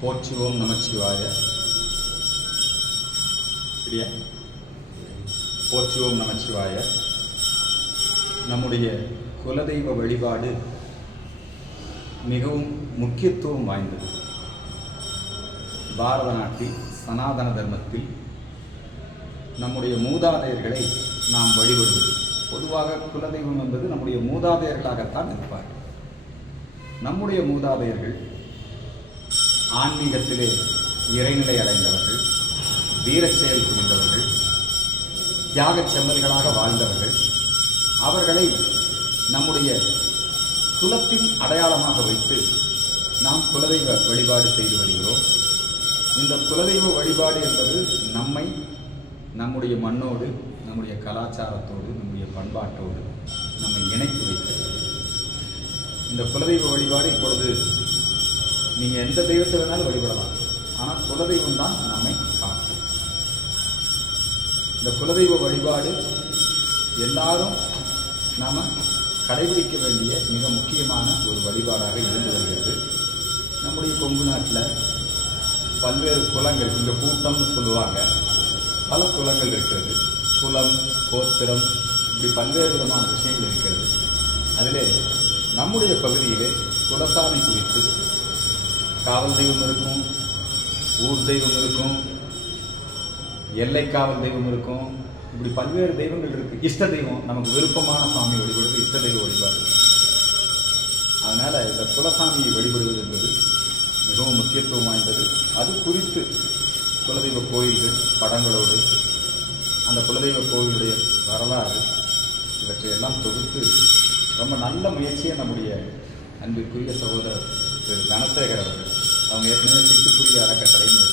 போற்றுவோம் நமச்சிவாய. சரியா? போற்றுவோம் நமச்சிவாய. நம்முடைய குலதெய்வ வழிபாடு மிகவும் முக்கியத்துவம் வாய்ந்தது. பாரத நாட்டில் சனாதன தர்மத்தில் நம்முடைய மூதாதையர்களை நாம் வழிபடுவது. பொதுவாக குலதெய்வம் என்பது நம்முடைய மூதாதையர்களாகத்தான் இருப்பார். நம்முடைய மூதாதையர்கள் ஆன்மீகத்திலே இறைநிலை அடைந்தவர்கள், வீரச் செயல் புரிந்தவர்கள், தியாகச் செம்மல்களாக வாழ்ந்தவர்கள். அவர்களை நம்முடைய குலத்தின் அடையாளமாக வைத்து நாம் குலதெய்வ வழிபாடு செய்து வருகிறோம். இந்த குலதெய்வ வழிபாடு என்பது நம்மை நம்முடைய மண்ணோடு, நம்முடைய கலாச்சாரத்தோடு, நம்முடைய பண்பாட்டோடு நம்மை இணைத்து வைக்கிறது. இந்த குலதெய்வ வழிபாடு இப்பொழுது நீங்கள் எந்த தெய்வத்தை வேணாலும் வழிபடலாம், ஆனால் குலதெய்வம் தான் நம்மை காக்கும். இந்த குலதெய்வ வழிபாடு எல்லாரும் நாம் கடைபிடிக்க வேண்டிய மிக முக்கியமான ஒரு வழிபாடாக இருந்து வருகிறது. நம்முடைய கொங்கு நாட்டில் பல்வேறு குலங்கள், இங்கே கூட்டம்னு சொல்லுவாங்க, பல குலங்கள் இருக்கிறது. குலம், கோத்திரம், இப்படி பல்வேறு விதமான விஷயங்கள் இருக்கிறது. அதிலே நம்முடைய பகுதியிலே குலசாமி குறித்து காவல் தெய்வம் இருக்கும், ஊர் தெய்வம் இருக்கும், எல்லை காவல் தெய்வம் இருக்கும், இப்படி பல்வேறு தெய்வங்கள் இருக்குது. இஷ்ட தெய்வம், நமக்கு விருப்பமான சாமி வழிபடுவது இஷ்ட தெய்வ வழிபாடு. அதனால் இந்த குலசாமியை வழிபடுவது என்பது மிகவும் முக்கியத்துவம் வாய்ந்தது. அது குறித்து குலதெய்வ கோயில்கள் படங்களோடு அந்த குலதெய்வ கோயிலுடைய வரலாறு இவற்றையெல்லாம் தொகுத்து ரொம்ப நல்ல முயற்சியை நம்முடைய அன்பிற்குரிய சகோதரர் திரு தனசேகர் அவர்கள், அவங்க ஏற்கனவே சிட்டுக்குருவி அறக்கட்டளைன்னு